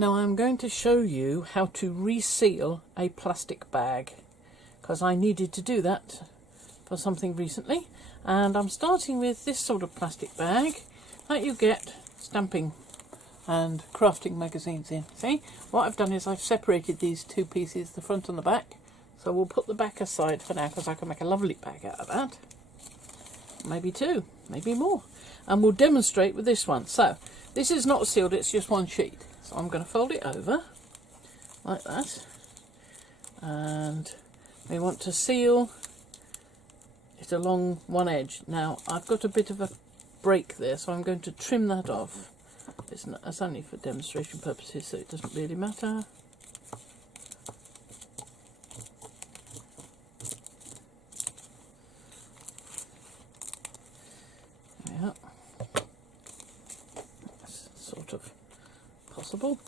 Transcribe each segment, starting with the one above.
Now I'm going to show you how to reseal a plastic bag, because I needed to do that for something recently, and I'm starting with this sort of plastic bag that you get stamping and crafting magazines in. See, what I've done is I've separated these two pieces, the front and the back, so we'll put the back aside for now because I can make a lovely bag out of that. Maybe two, maybe more, and we'll demonstrate with this one. So this is not sealed, it's just one sheet. So I'm going to fold it over like that, and we want to seal it along one edge. Now I've got a bit of a break there, so I'm going to trim that off. It's only for demonstration purposes, so it doesn't really matter. Yeah, that's sort of possible.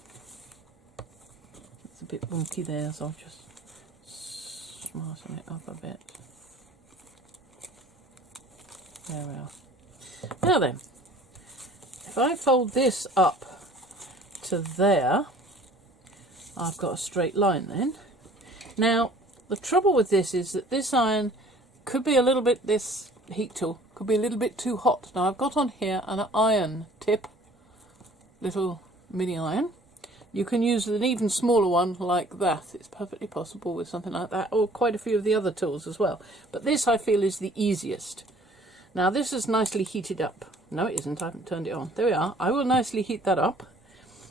It's a bit wonky there, so I'll just smarten it up a bit. There we are. Now then, if I fold this up to there, I've got a straight line then. Now, the trouble with this is that this iron could be a little bit, this heat tool could be a little bit too hot. Now I've got on here an iron tip, little mini iron. You can use an even smaller one like that. It's perfectly possible with something like that, or quite a few of the other tools as well. But this I feel is the easiest. Now this is nicely heated up. No, it isn't, I haven't turned it on. There we are. I will nicely heat that up,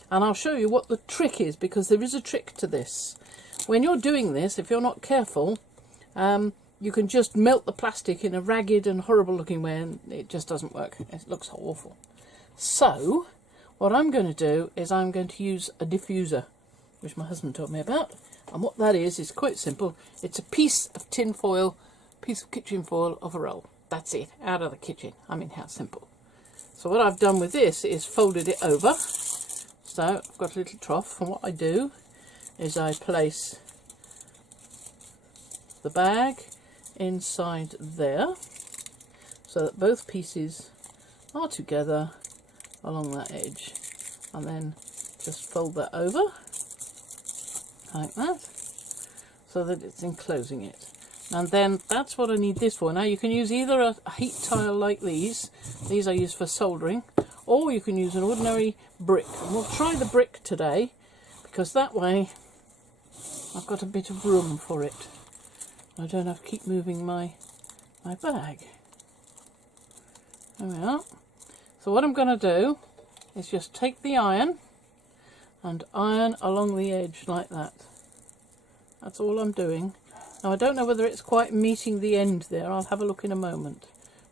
and I'll show you what the trick is, because there is a trick to this. When you're doing this, if you're not careful, you can just melt the plastic in a ragged and horrible looking way, and it just doesn't work. It looks awful. So what I'm going to do is I'm going to use a diffuser, which my husband told me about, and what that is quite simple. It's a piece of tin foil, piece of kitchen foil of a roll. That's it, out of the kitchen. I mean, how simple. So what I've done with this is folded it over. So I've got a little trough, and what I do is I place the bag inside there so that both pieces are together along that edge, and then just fold that over like that so that it's enclosing it. And then that's what I need this for. Now you can use either a heat tile like these I use for soldering, or you can use an ordinary brick. And we'll try the brick today, because that way I've got a bit of room for it. I don't have to keep moving my bag. There we are. So what I'm going to do is just take the iron and iron along the edge like that. That's all I'm doing. Now I don't know whether it's quite meeting the end there. I'll have a look in a moment.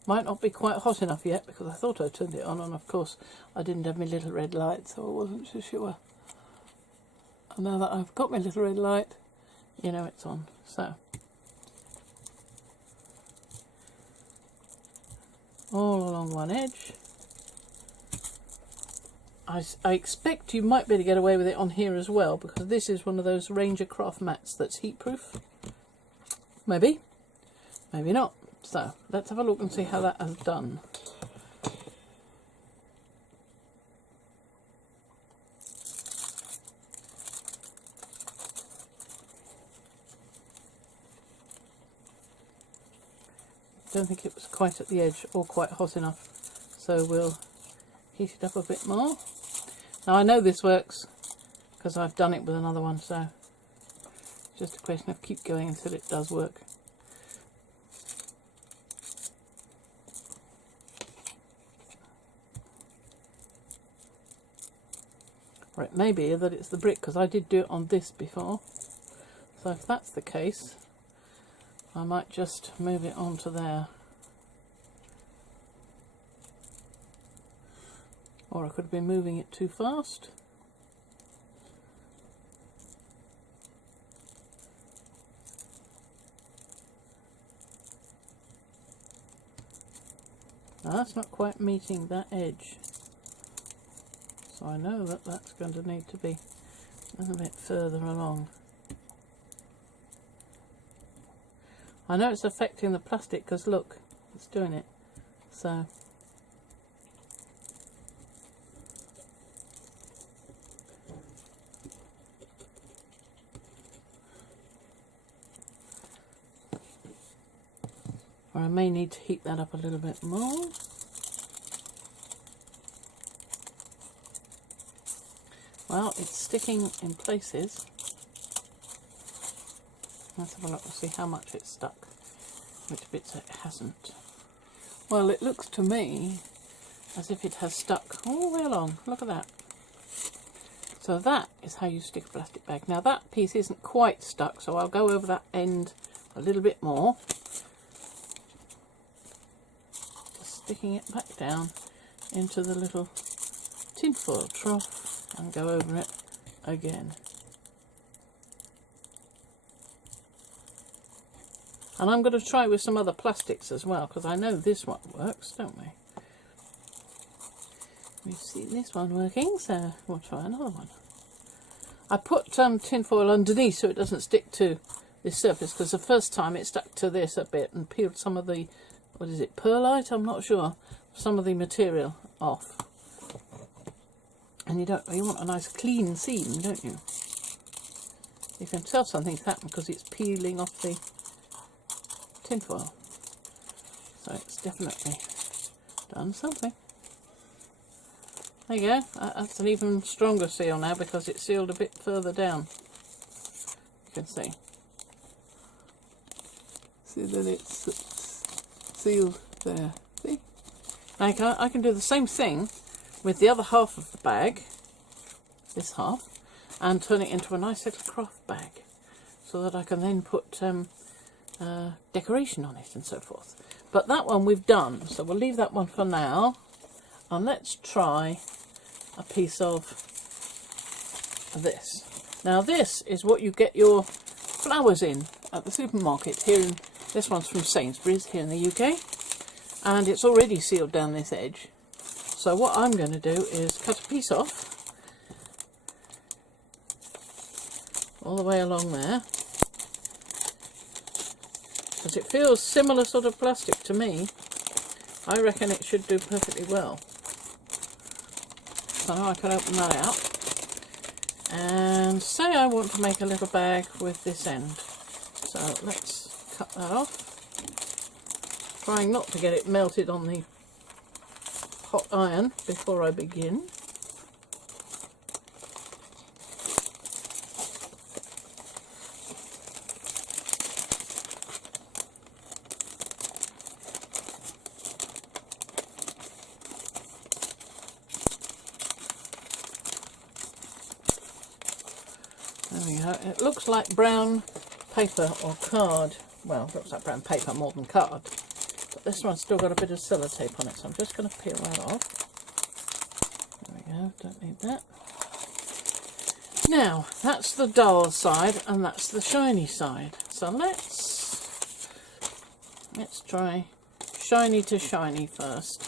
Might not be quite hot enough yet, because I thought I turned it on, and of course I didn't have my little red light, so I wasn't so sure. And now that I've got my little red light, you know it's on. So all along one edge. I expect you might be able to get away with it on here as well, because this is one of those Ranger craft mats that's heat proof. Maybe, maybe not. So let's have a look and see how that has done. Don't think it was quite at the edge or quite hot enough, so we'll heat it up a bit more. Now I know this works because I've done it with another one, so it's just a question of keep going until it does work. Or it may be that it's the brick, because I did do it on this before. So if that's the case, I might just move it onto there. Or I could have been moving it too fast. Now that's not quite meeting that edge. So I know that that's going to need to be a little bit further along. I know it's affecting the plastic, because look, it's doing it. So or I may need to heat that up a little bit more. Well, it's sticking in places. Let's have a look and see how much it's stuck, which bits it hasn't. Well, it looks to me as if it has stuck all the way along. Look at that. So that is how you stick a plastic bag. Now that piece isn't quite stuck, so I'll go over that end a little bit more. Just sticking it back down into the little tinfoil trough and go over it again. And I'm going to try with some other plastics as well, because I know this one works, don't we? We've seen this one working, so we'll try another one. I put tinfoil underneath so it doesn't stick to this surface, because the first time it stuck to this a bit and peeled some of the, what is it, perlite? I'm not sure. Some of the material off. And you want a nice clean seam, don't you? You can tell something's happened because it's peeling off the tinfoil. So it's definitely done something. There you go. That's an even stronger seal now because it's sealed a bit further down. You can see. See that it's sealed there. See? I can do the same thing with the other half of the bag, this half, and turn it into a nice little craft bag so that I can then put decoration on it and so forth. But that one we've done, so we'll leave that one for now, and let's try a piece of this. Now this is what you get your flowers in at the supermarket. This one's from Sainsbury's here in the UK, and it's already sealed down this edge. So what I'm going to do is cut a piece off all the way along there, because it feels similar sort of plastic to me. I reckon it should do perfectly well. So I can open that out and say I want to make a little bag with this end. So let's cut that off, trying not to get it melted on the hot iron before I begin. There we go. It looks like brown paper or card. Well, it looks like brown paper more than card. But this one's still got a bit of sellotape on it, so I'm just going to peel that off. There we go, don't need that. Now, that's the dull side and that's the shiny side. So let's try shiny to shiny first.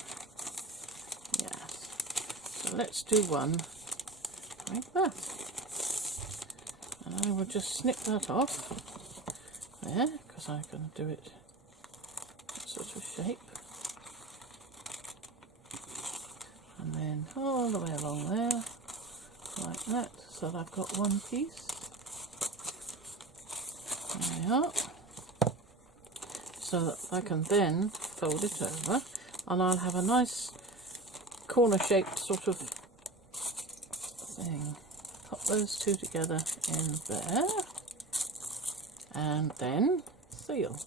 Yes. So let's do one like that. And I will just snip that off there, because I can do it that sort of shape. And then all the way along there, like that, so that I've got one piece. There we are. So that I can then fold it over, and I'll have a nice corner-shaped sort of thing. Pop those two together in there, and then seal.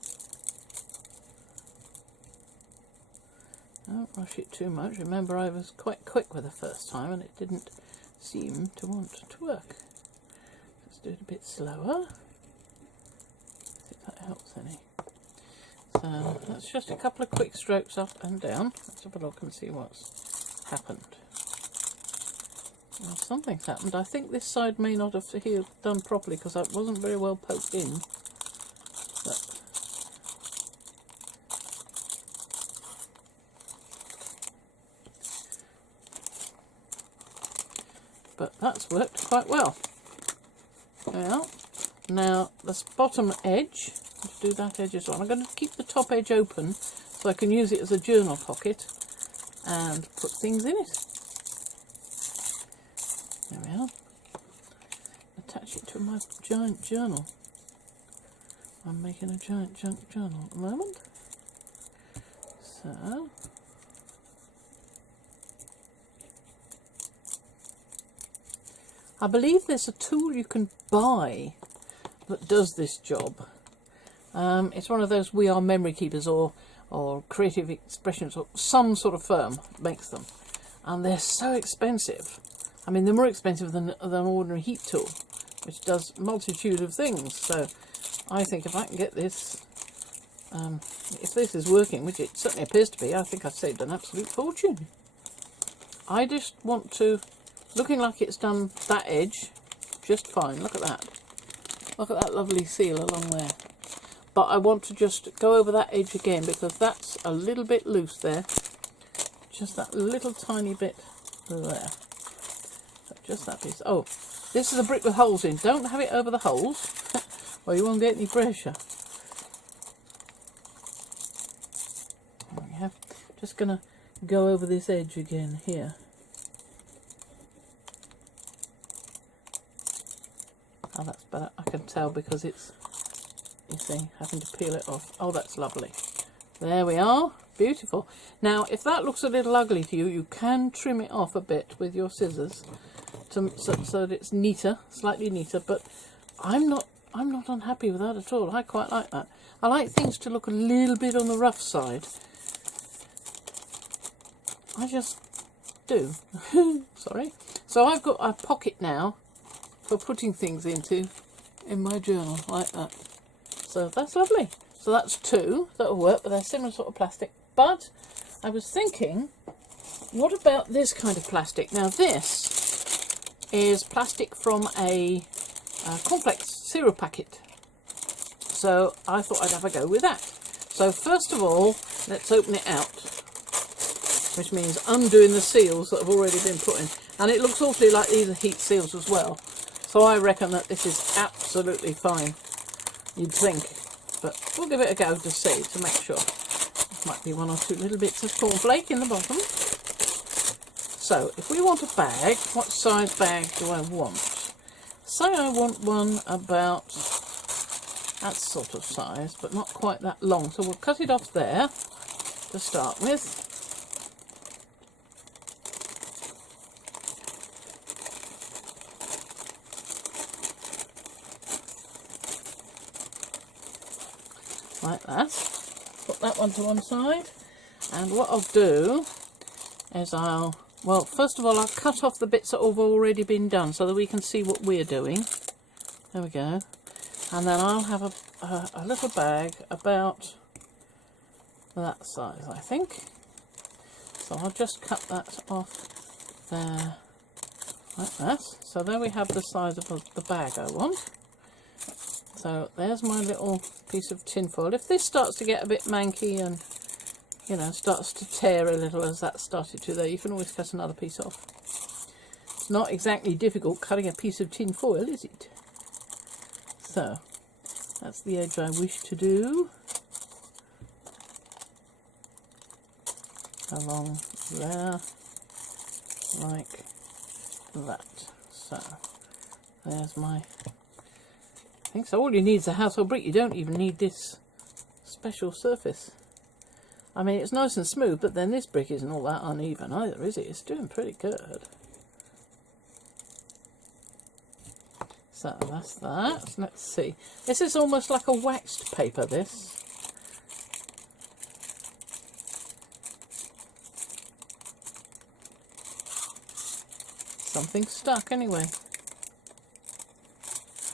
Don't rush it too much. Remember, I was quite quick with the first time and it didn't seem to want to work. Let's do it a bit slower. See if that helps any. So that's just a couple of quick strokes up and down. Let's have a look and see what's happened. Well, something's happened. I think this side may not have healed done properly because it wasn't very well poked in. But that's worked quite well. Now this bottom edge, let's do that edge as well. I'm going to keep the top edge open so I can use it as a journal pocket and put things in it. There we are. Attach it to my giant journal. I'm making a giant junk journal at the moment. So I believe there's a tool you can buy that does this job. It's one of those We Are Memory Keepers or Creative Expressions, or some sort of firm makes them, and they're so expensive. I mean, they're more expensive than an ordinary heat tool, which does a multitude of things. So I think if I can get this, if this is working, which it certainly appears to be, I think I've saved an absolute fortune. I just want to, looking like it's done that edge just fine. Look at that. Look at that lovely seal along there. But I want to just go over that edge again, because that's a little bit loose there. Just that little tiny bit there. So just that piece. Oh, this is a brick with holes in. Don't have it over the holes, or you won't get any pressure. There we have. Just going to go over this edge again here. Oh, that's better. I can tell because it's, you see, having to peel it off. Oh, that's lovely. There we are. Beautiful. Now, if that looks a little ugly to you, you can trim it off a bit with your scissors so that it's neater, slightly neater. But I'm not unhappy with that at all. I quite like that. I like things to look a little bit on the rough side. I just do. Sorry. So I've got a pocket now for putting things into in my journal, like that. So that's lovely. So that's two that'll work, but they're similar sort of plastic. But I was thinking, what about this kind of plastic? Now this is plastic from a cornflakes cereal packet. So I thought I'd have a go with that. So first of all, let's open it out, which means undoing the seals that have already been put in. And it looks awfully like these are heat seals as well. So I reckon that this is absolutely fine, you'd think. But we'll give it a go to see, to make sure. Might be one or two little bits of cornflake in the bottom. So if we want a bag, what size bag do I want? Say I want one about that sort of size, but not quite that long. So we'll cut it off there to start with. Like that. Put that one to one side. And what I'll do is well, first of all, I'll cut off the bits that have already been done so that we can see what we're doing. There we go. And then I'll have a little bag about that size, I think. So I'll just cut that off there like that. So there we have the size of the bag I want. So there's my little piece of tin foil. If this starts to get a bit manky and, you know, starts to tear a little as that started to there, you can always cut another piece off. It's not exactly difficult cutting a piece of tin foil, is it? So that's the edge I wish to do. Along there, like that. So there's my... I think so. All you need is a household brick. You don't even need this special surface. I mean, it's nice and smooth, but then this brick isn't all that uneven either, is it? It's doing pretty good. So that's that. Let's see. This is almost like a waxed paper, this. Something stuck anyway.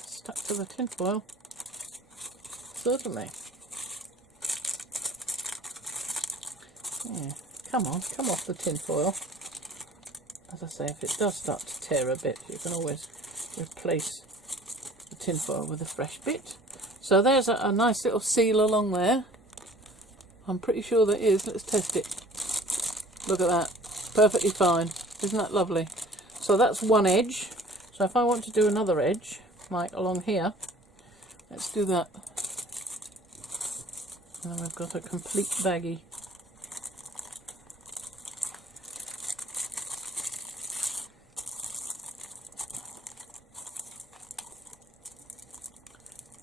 Stuck to the tin foil. Certainly. Yeah. Come on, come off the tin foil. As I say, if it does start to tear a bit, you can always replace the tin foil with a fresh bit. So there's a nice little seal along there. I'm pretty sure there is. Let's test it. Look at that. Perfectly fine. Isn't that lovely? So that's one edge. So if I want to do another edge, like along here, let's do that. And then we've got a complete baggie.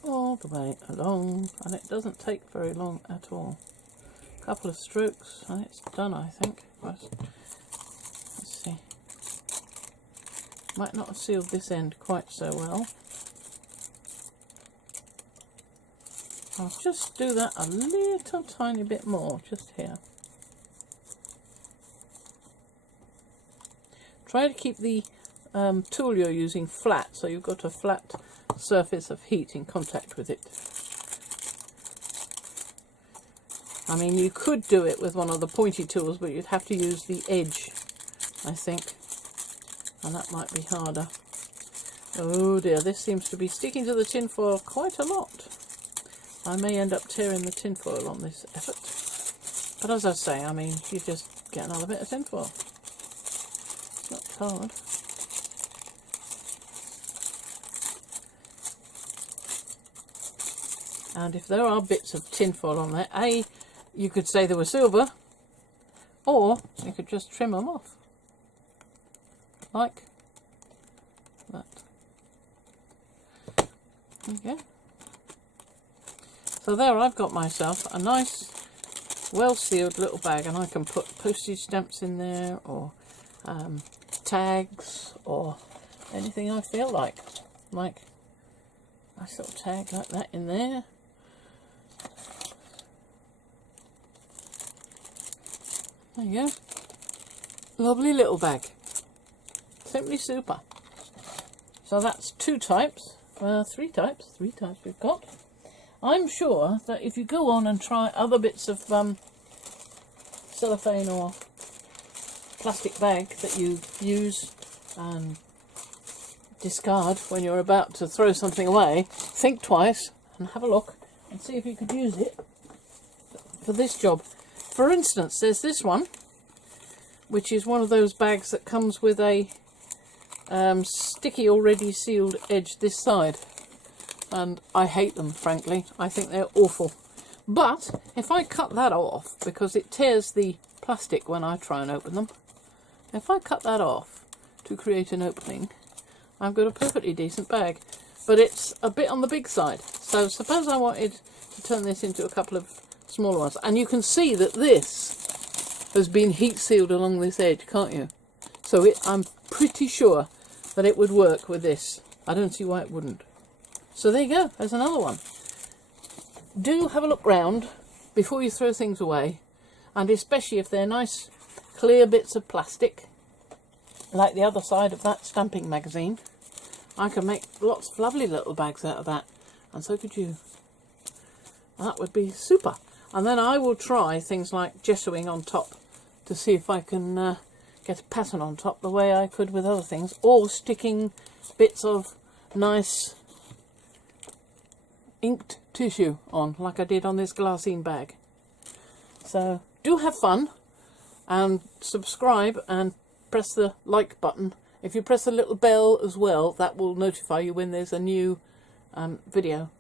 All the way along, and it doesn't take very long at all. couple of strokes and it's done, I think. Let's see. Might not have sealed this end quite so well. I'll just do that a little tiny bit more, just here. Try to keep the tool you're using flat, so you've got a flat surface of heat in contact with it. I mean, you could do it with one of the pointy tools, but you'd have to use the edge, I think, and that might be harder. Oh dear, this seems to be sticking to the tinfoil quite a lot. I may end up tearing the tinfoil on this effort. But as I say, I mean, you just get another bit of tinfoil. It's not hard. And if there are bits of tinfoil on there, A, you could say they were silver, or you could just trim them off. Like that. There you go. So there I've got myself a nice, well-sealed little bag, and I can put postage stamps in there, or tags, or anything I feel like. Like a nice little tag like that in there. There you go. Lovely little bag. Simply super. So that's three types we've got. I'm sure that if you go on and try other bits of cellophane or plastic bag that you use and discard when you're about to throw something away, think twice and have a look and see if you could use it for this job. For instance, there's this one, which is one of those bags that comes with a sticky, already sealed edge this side. And I hate them, frankly. I think they're awful. But if I cut that off, because it tears the plastic when I try and open them, if I cut that off to create an opening, I've got a perfectly decent bag. But it's a bit on the big side. So suppose I wanted to turn this into a couple of smaller ones. And you can see that this has been heat sealed along this edge, can't you? So I'm pretty sure that it would work with this. I don't see why it wouldn't. So there you go, there's another one. Do have a look round before you throw things away, and especially if they're nice clear bits of plastic, like the other side of that stamping magazine. I can make lots of lovely little bags out of that, and so could you. That would be super. And then I will try things like gessoing on top to see if I can get a pattern on top the way I could with other things, or sticking bits of nice inked tissue on, like I did on this glassine bag. So do have fun, and subscribe and press the like button. If you press the little bell as well, that will notify you when there's a new video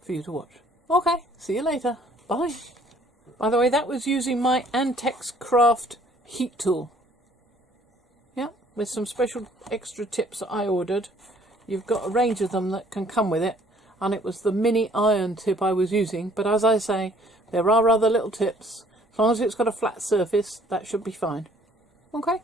for you to watch. Okay, see you later. Bye. By the way, that was using my Antex Craft heat tool. Yeah, with some special extra tips that I ordered. You've got a range of them that can come with it. And it was the mini iron tip I was using. But as I say, there are other little tips. As long as it's got a flat surface, that should be fine. Okay.